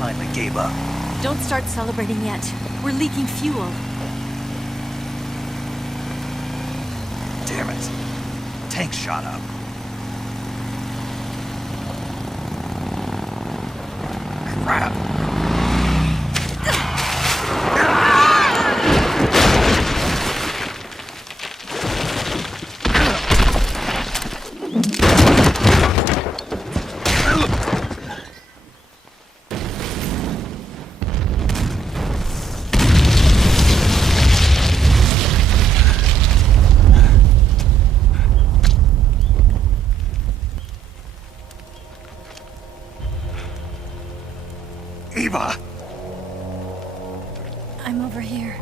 finally gave up. Don't start celebrating yet. We're leaking fuel. Damn it. Tank shot up. Crap. Eva! I'm over here.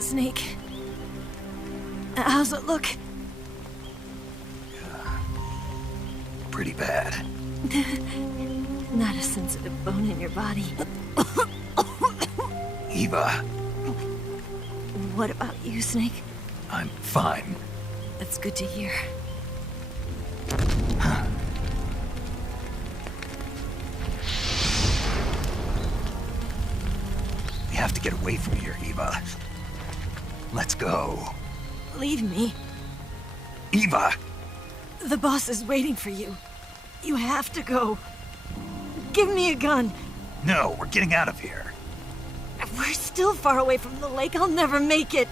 Snake. How's it look? Pretty bad. Not a sensitive bone in your body. Eva, What about you, Snake? I'm fine. That's good to hear. We have to get away from here, Eva. Let's go. Leave me. Eva! The boss is waiting for you. You have to go. Give me a gun. No, we're getting out of here. We're still far away from the lake. I'll never make it.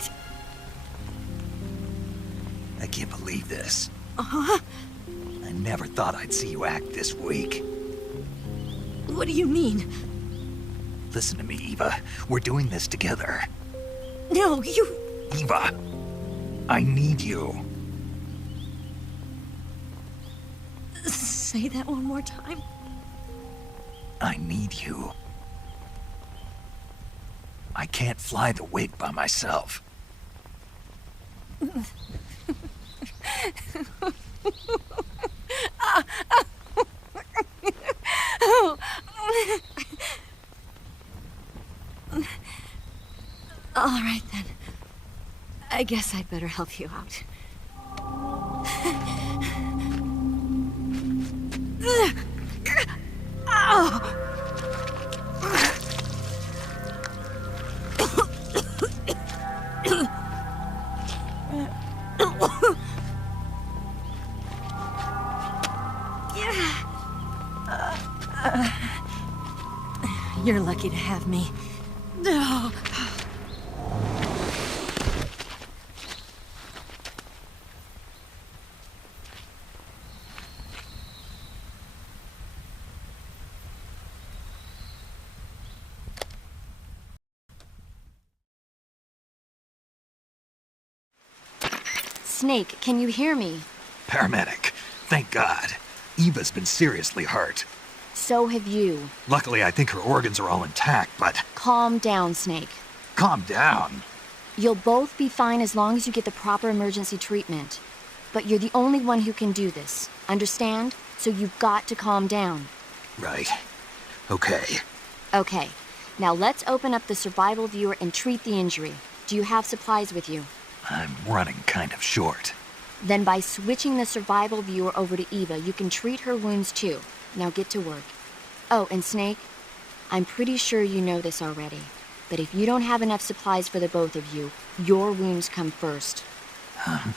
I can't believe this. Uh-huh. I never thought I'd see you act this weak. What do you mean? Listen to me, Eva. We're doing this together. No, you... Eva, I need you. Say that one more time. I need you. I can't fly the wig by myself. All right, then. I guess I'd better help you out. You're lucky to have me. No. Snake, can you hear me? Paramedic, thank God. Eva's been seriously hurt. So have you. Luckily, I think her organs are all intact, but... Calm down, Snake. Calm down. You'll both be fine as long as you get the proper emergency treatment. But you're the only one who can do this. Understand? So you've got to calm down. Right. Okay. Okay. Now let's open up the survival viewer and treat the injury. Do you have supplies with you? I'm running kind of short. Then by switching the survival viewer over to Eva, you can treat her wounds too. Now get to work. Oh, and Snake, I'm pretty sure you know this already, but if you don't have enough supplies for the both of you, your wounds come first. Huh?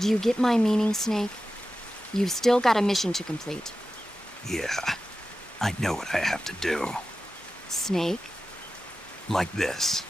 Do you get my meaning, Snake? You've still got a mission to complete. Yeah, I know what I have to do. Snake? Like this.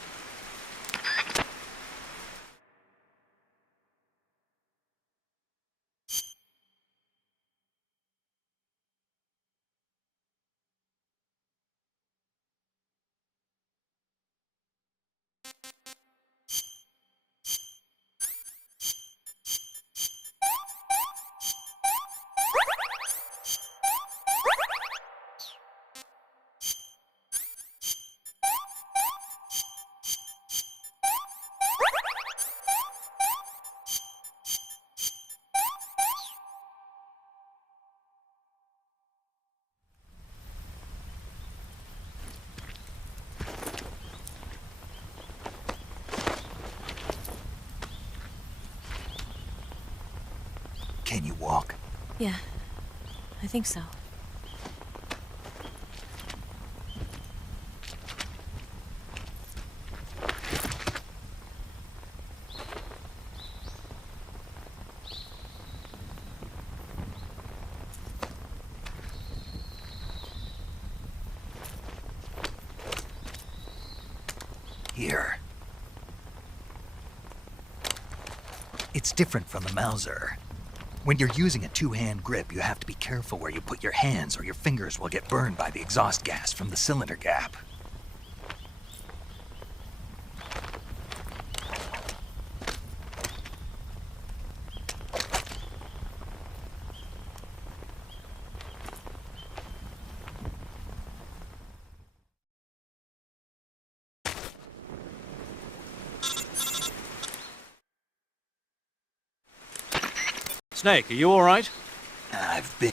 Can you walk? Yeah, I think so. Here. It's different from the Mauser. When you're using a two-hand grip, you have to be careful where you put your hands or your fingers will get burned by the exhaust gas from the cylinder gap. Snake, are you all right? I've been...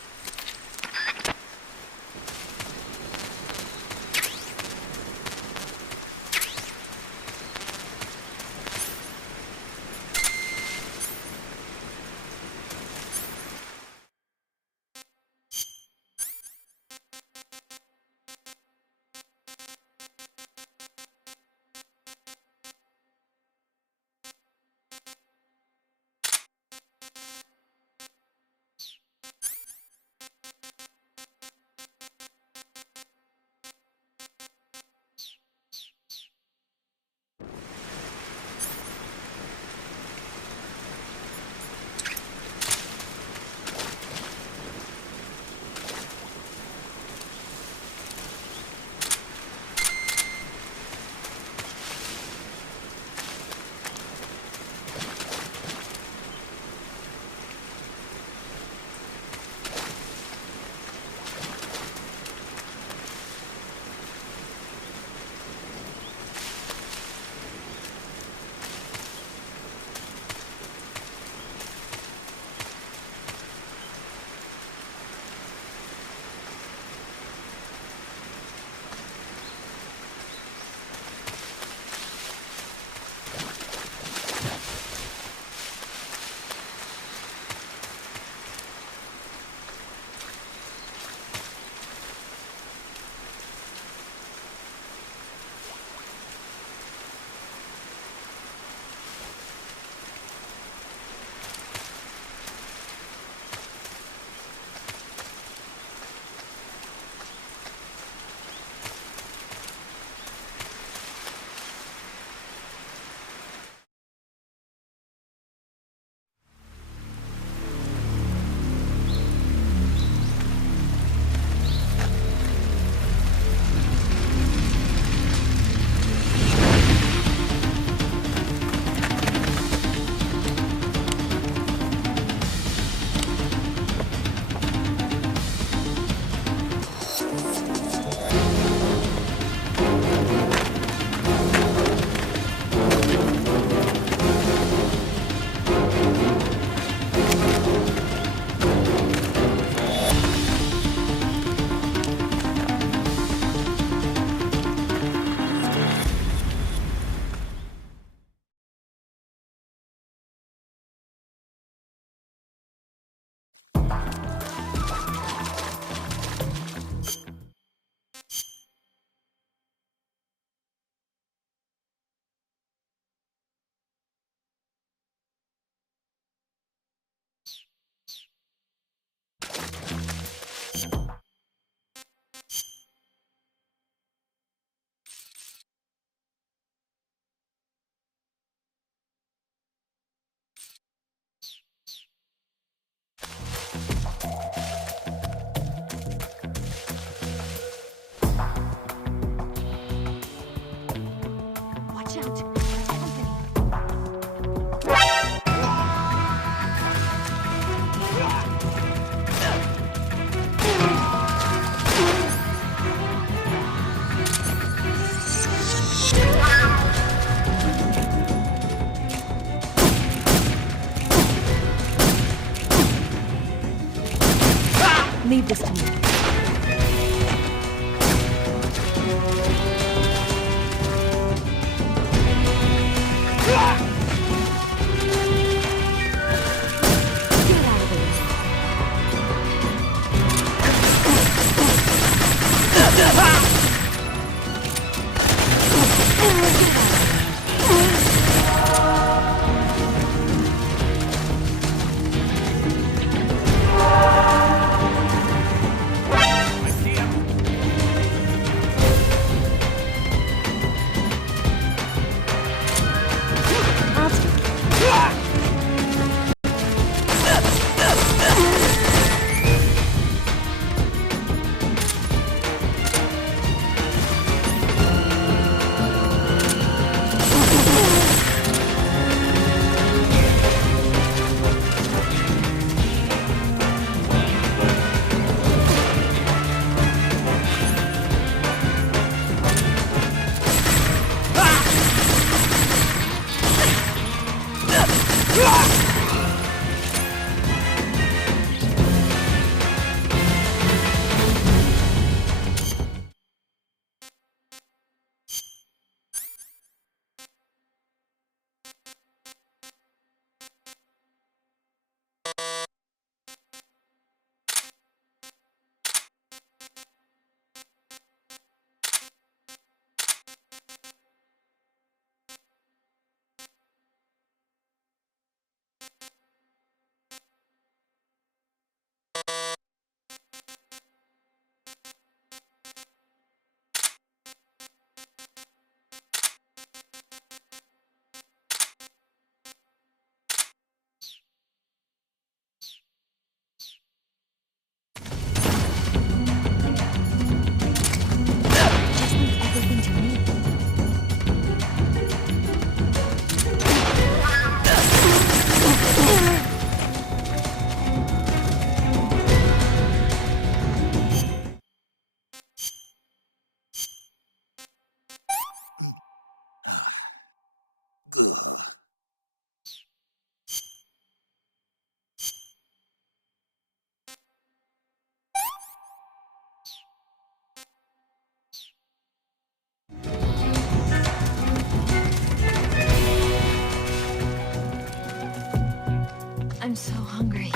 I'm so hungry.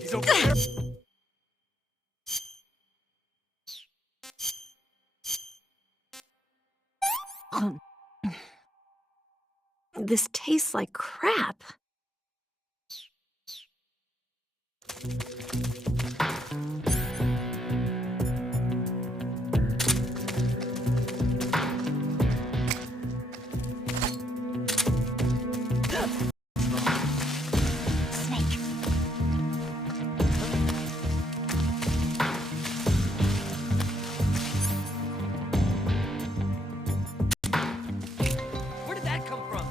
He's over there. This tastes like crap. Snake. Where did that come from?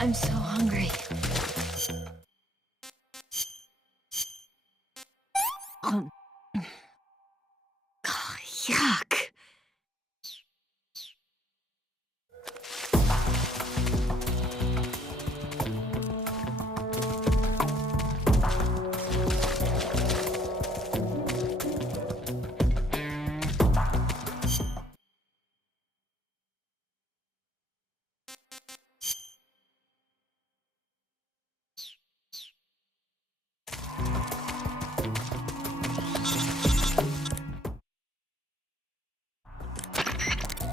I'm so hungry. Oh, yuck.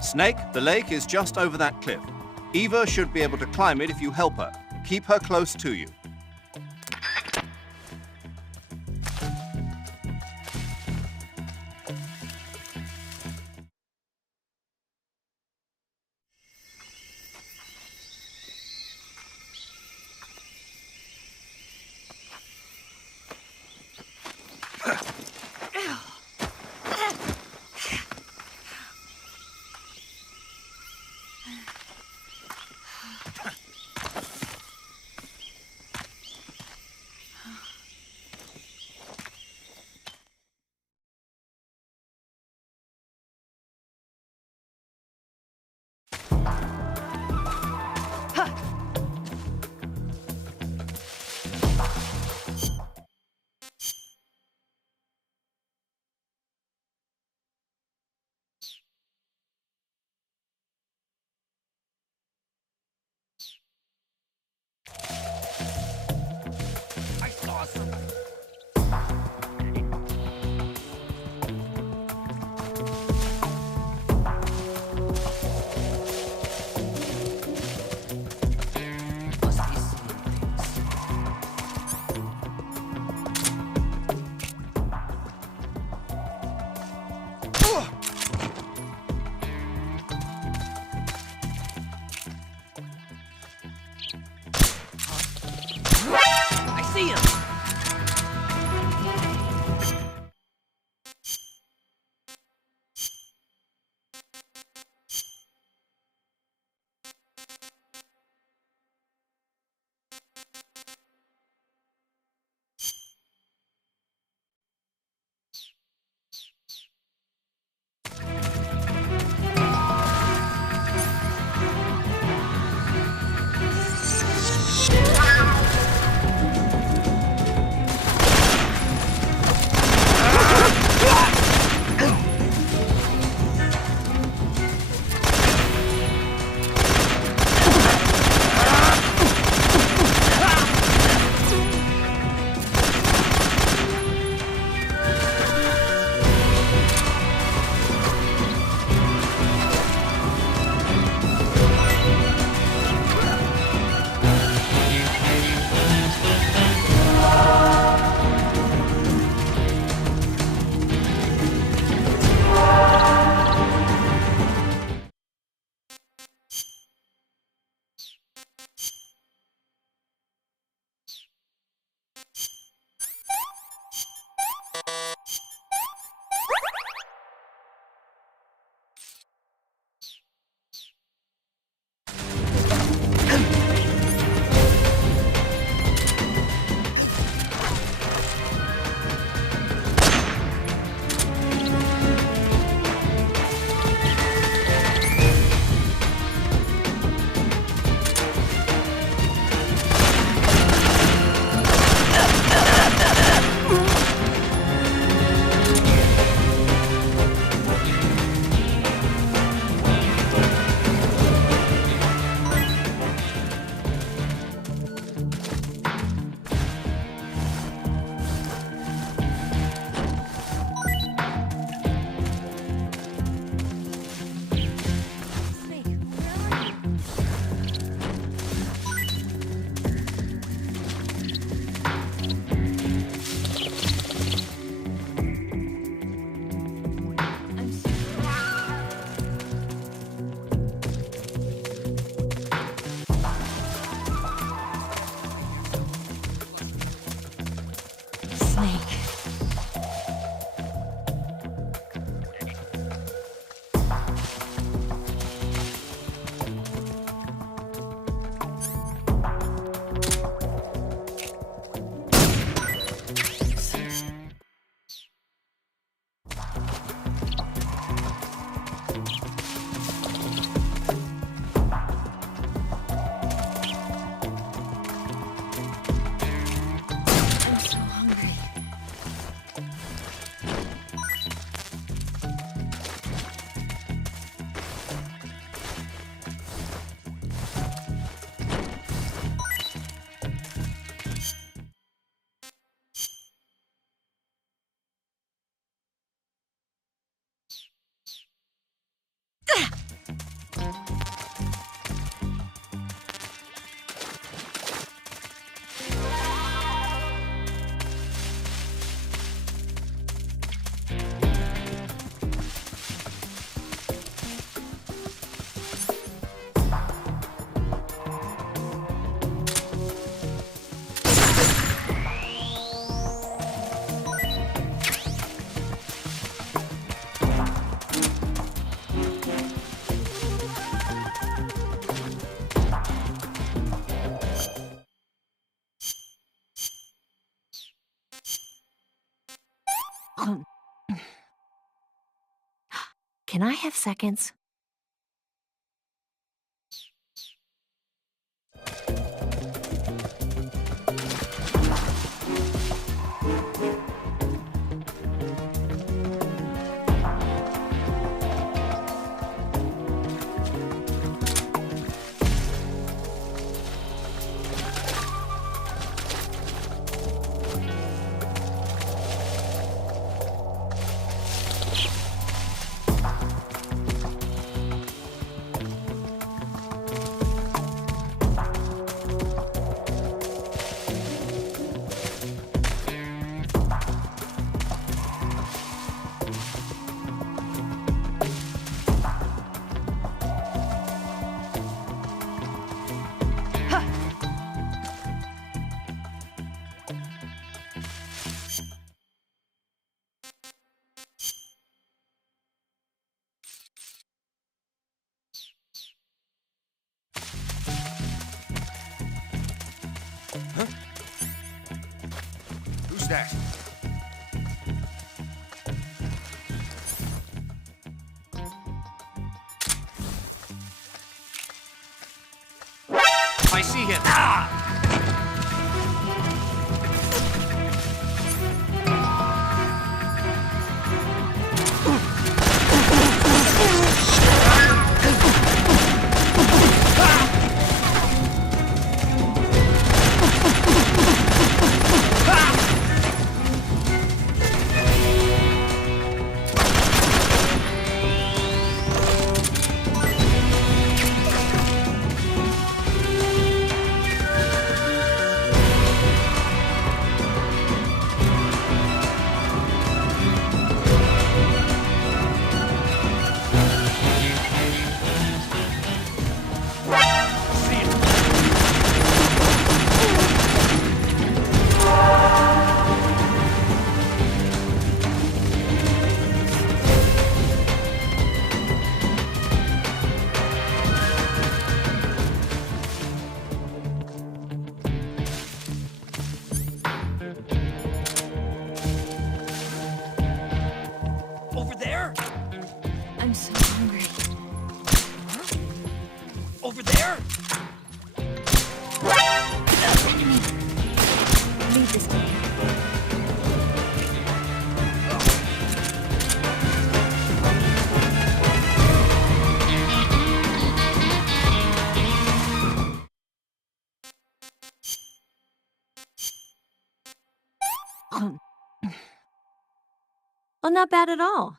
Snake, the lake is just over that cliff. Eva should be able to climb it if you help her. Keep her close to you. see him! Can I have seconds? that? I see him. Ah! Over there? I'm so hungry. Over there? Leave this to me. Well, not bad at all.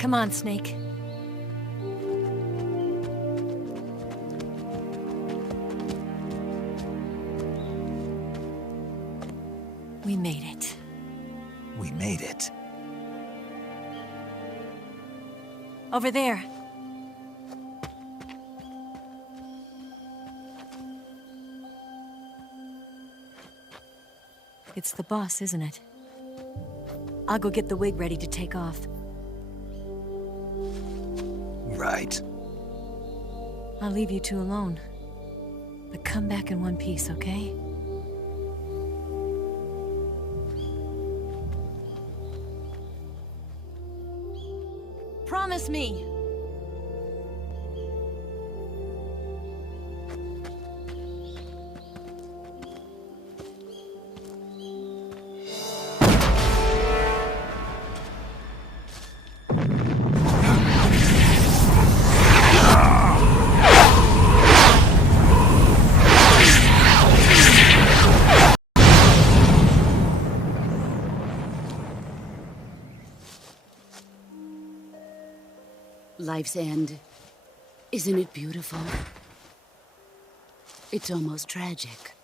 Come on, Snake. We made it. We made it. Over there. It's the boss, isn't it? I'll go get the wig ready to take off. Right. I'll leave you two alone. But come back in one piece, okay? Promise me! Life's end. Isn't it beautiful? It's almost tragic.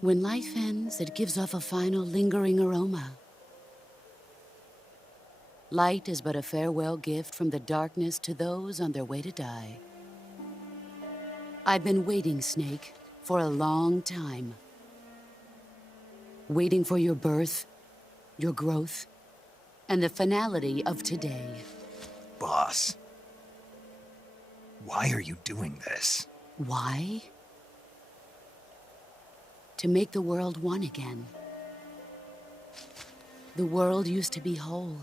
When life ends, it gives off a final lingering aroma. Light is but a farewell gift from the darkness to those on their way to die. I've been waiting, Snake, for a long time. Waiting for your birth, your growth, and the finality of today. Boss. Why are you doing this? Why? To make the world one again. The world used to be whole.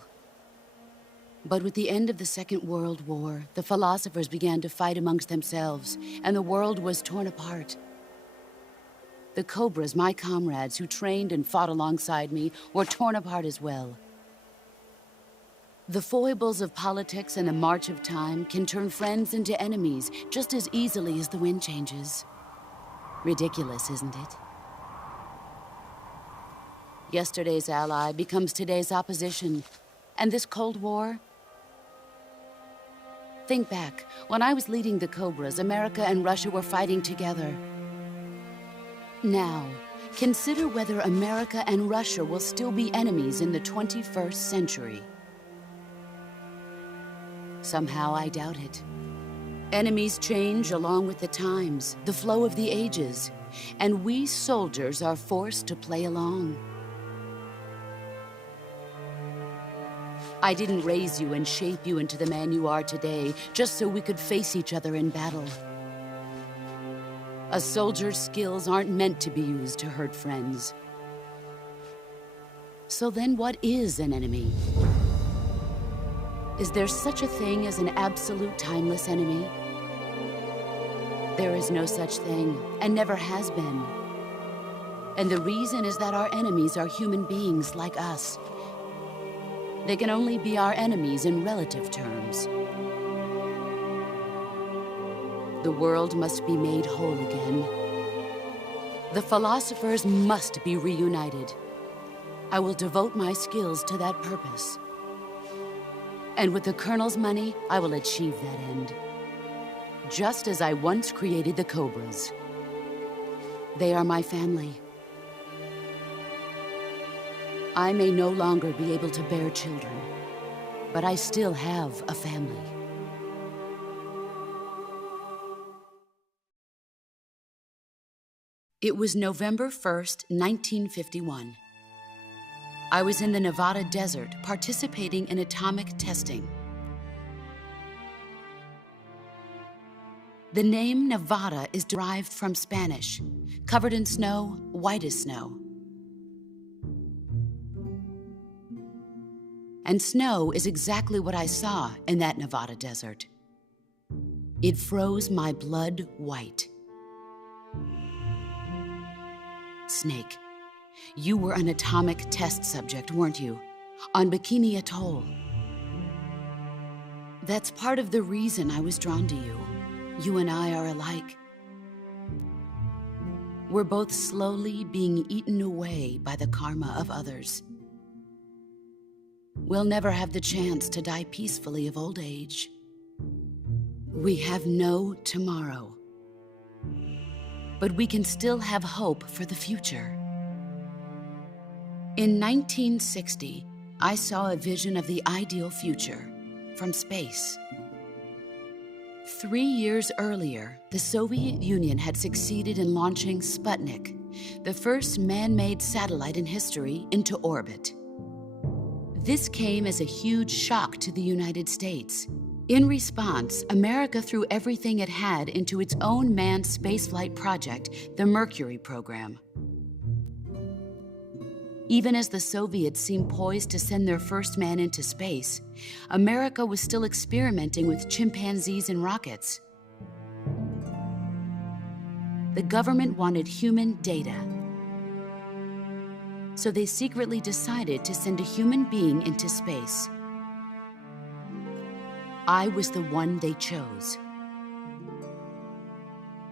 But with the end of the Second World War, the philosophers began to fight amongst themselves, and the world was torn apart. The Cobras, my comrades who trained and fought alongside me, were torn apart as well. The foibles of politics and the march of time can turn friends into enemies just as easily as the wind changes. Ridiculous, isn't it? Yesterday's ally becomes today's opposition. And this Cold War? Think back. When I was leading the Cobras, America and Russia were fighting together. Now, consider whether America and Russia will still be enemies in the 21st century. Somehow I doubt it. Enemies change along with the times, the flow of the ages, and we soldiers are forced to play along. I didn't raise you and shape you into the man you are today just so we could face each other in battle. A soldier's skills aren't meant to be used to hurt friends. So then what is an enemy? Is there such a thing as an absolute timeless enemy? There is no such thing, and never has been. And the reason is that our enemies are human beings like us. They can only be our enemies in relative terms. The world must be made whole again. The philosophers must be reunited. I will devote my skills to that purpose. And with the Colonel's money, I will achieve that end. Just as I once created the Cobras. They are my family. I may no longer be able to bear children, but I still have a family. It was November 1st, 1951. I was in the Nevada desert participating in atomic testing. The name Nevada is derived from Spanish, covered in snow, white as snow. And snow is exactly what I saw in that Nevada desert. It froze my blood white. Snake, you were an atomic test subject, weren't you? On Bikini Atoll. That's part of the reason I was drawn to you. You and I are alike. We're both slowly being eaten away by the karma of others. We'll never have the chance to die peacefully of old age. We have no tomorrow. But we can still have hope for the future. In 1960, I saw a vision of the ideal future from space. 3 years earlier, the Soviet Union had succeeded in launching Sputnik, the first man-made satellite in history, into orbit. This came as a huge shock to the United States. In response, America threw everything it had into its own manned spaceflight project, the Mercury program. Even as the Soviets seemed poised to send their first man into space, America was still experimenting with chimpanzees and rockets. The government wanted human data. So they secretly decided to send a human being into space. I was the one they chose.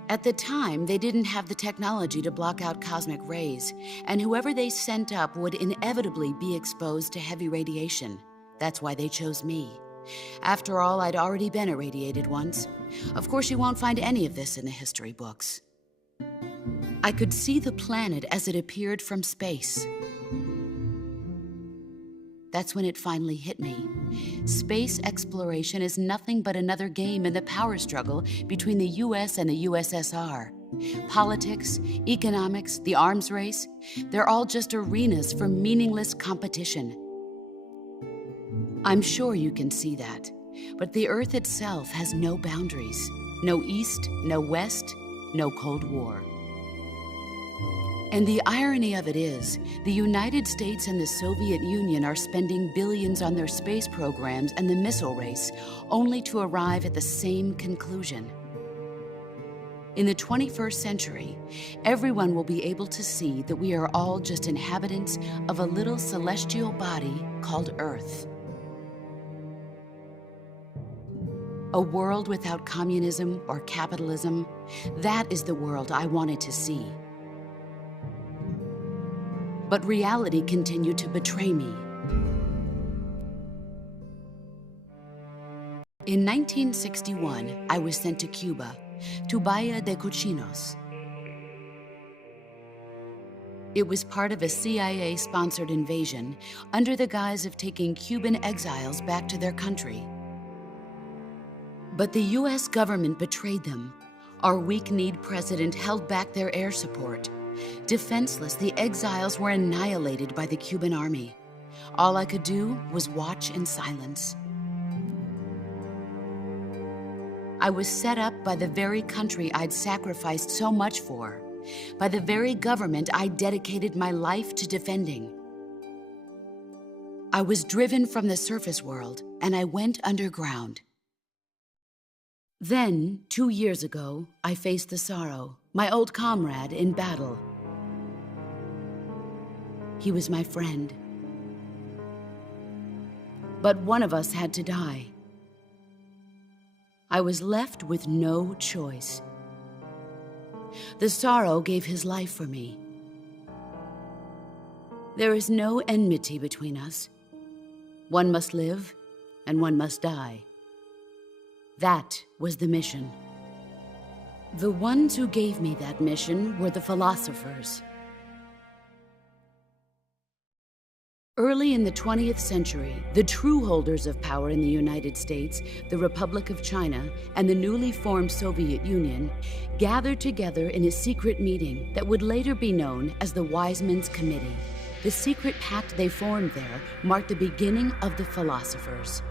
At the time, they didn't have the technology to block out cosmic rays, and whoever they sent up would inevitably be exposed to heavy radiation. That's why they chose me. After all, I'd already been irradiated once. Of course, you won't find any of this in the history books. I could see the planet as it appeared from space. That's when it finally hit me. Space exploration is nothing but another game in the power struggle between the US and the USSR. Politics, economics, the arms race, they're all just arenas for meaningless competition. I'm sure you can see that, but the Earth itself has no boundaries. No East, no West, no Cold War. And the irony of it is, the United States and the Soviet Union are spending billions on their space programs and the missile race, only to arrive at the same conclusion. In the 21st century, everyone will be able to see that we are all just inhabitants of a little celestial body called Earth. A world without communism or capitalism, that is the world I wanted to see. But reality continued to betray me. In 1961, I was sent to Cuba, to Bahia de Cochinos. It was part of a CIA-sponsored invasion under the guise of taking Cuban exiles back to their country. But the US government betrayed them. Our weak-kneed president held back their air support. Defenseless, the exiles were annihilated by the Cuban army. All I could do was watch in silence. I was set up by the very country I'd sacrificed so much for, by the very government I dedicated my life to defending. I was driven from the surface world, and I went underground. Then, 2 years ago, I faced the sorrow, my old comrade in battle. He was my friend. But one of us had to die. I was left with no choice. The sorrow gave his life for me. There is no enmity between us. One must live, and one must die. That was the mission. The ones who gave me that mission were the philosophers. Early in the 20th century, the true holders of power in the United States, the Republic of China, and the newly formed Soviet Union gathered together in a secret meeting that would later be known as the Wise Men's Committee. The secret pact they formed there marked the beginning of the philosophers.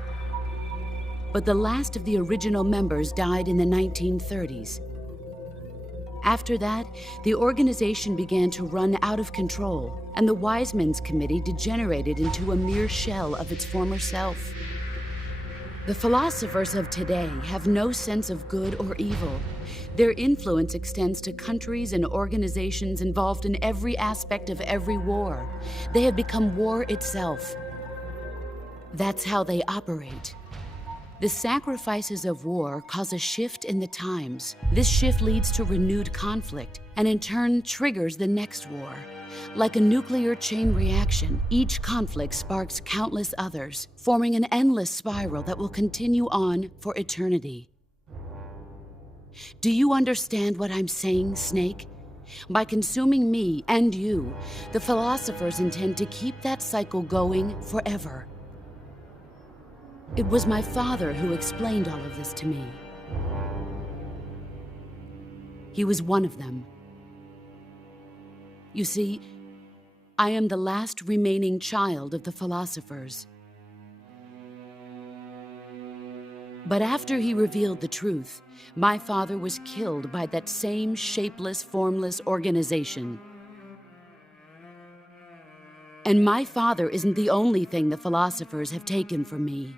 But the last of the original members died in the 1930s. After that, the organization began to run out of control, and the Wise Men's Committee degenerated into a mere shell of its former self. The philosophers of today have no sense of good or evil. Their influence extends to countries and organizations involved in every aspect of every war. They have become war itself. That's how they operate. The sacrifices of war cause a shift in the times. This shift leads to renewed conflict, and in turn triggers the next war. Like a nuclear chain reaction, each conflict sparks countless others, forming an endless spiral that will continue on for eternity. Do you understand what I'm saying, Snake? By consuming me and you, the philosophers intend to keep that cycle going forever. It was my father who explained all of this to me. He was one of them. You see, I am the last remaining child of the philosophers. But after he revealed the truth, my father was killed by that same shapeless, formless organization. And my father isn't the only thing the philosophers have taken from me.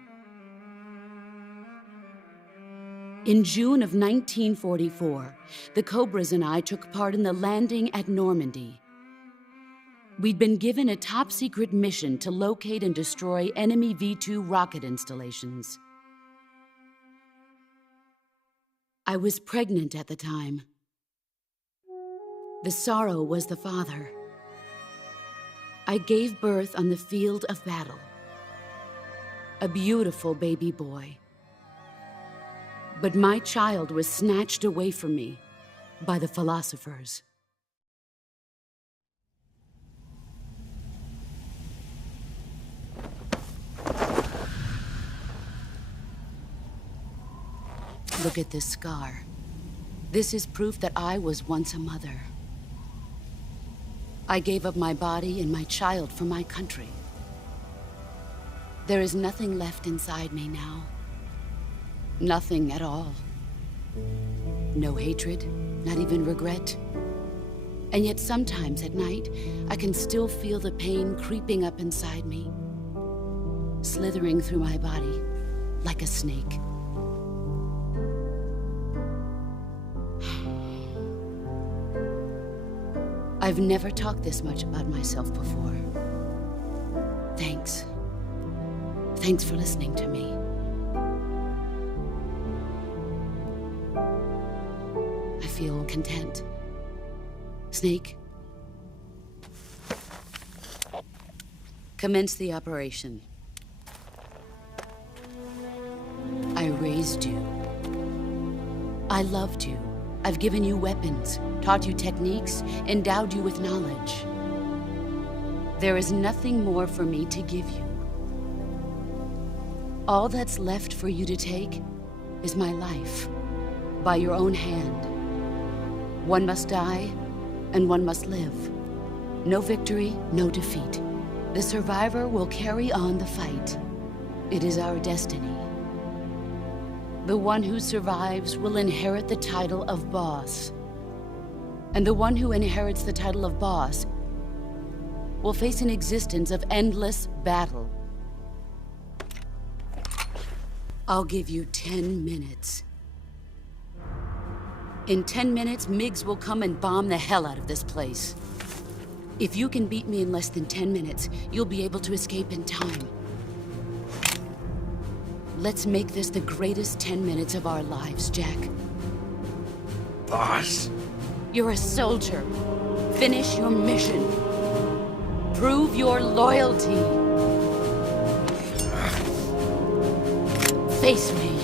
In June of 1944, the Cobras and I took part in the landing at Normandy. We'd been given a top-secret mission to locate and destroy enemy V-2 rocket installations. I was pregnant at the time. The sorrow was the father. I gave birth on the field of battle. A beautiful baby boy. But my child was snatched away from me by the philosophers. Look at this scar. This is proof that I was once a mother. I gave up my body and my child for my country. There is nothing left inside me now. Nothing at all. No hatred, not even regret. And yet sometimes at night, I can still feel the pain creeping up inside me, slithering through my body like a snake. I've never talked this much about myself before. Thanks. Thanks for listening to me. I feel content. Snake, commence the operation. I raised you. I loved you. I've given you weapons, taught you techniques, endowed you with knowledge. There is nothing more for me to give you. All that's left for you to take is my life, by your own hand. One must die, and one must live. No victory, no defeat. The survivor will carry on the fight. It is our destiny. The one who survives will inherit the title of boss. And the one who inherits the title of boss will face an existence of endless battle. I'll give you 10 minutes. In 10 minutes, MiGs will come and bomb the hell out of this place. If you can beat me in less than 10 minutes, you'll be able to escape in time. Let's make this the greatest 10 minutes of our lives, Jack. Boss. You're a soldier. Finish your mission. Prove your loyalty. Face me.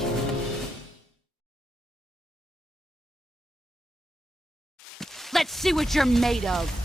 Let's see what you're made of.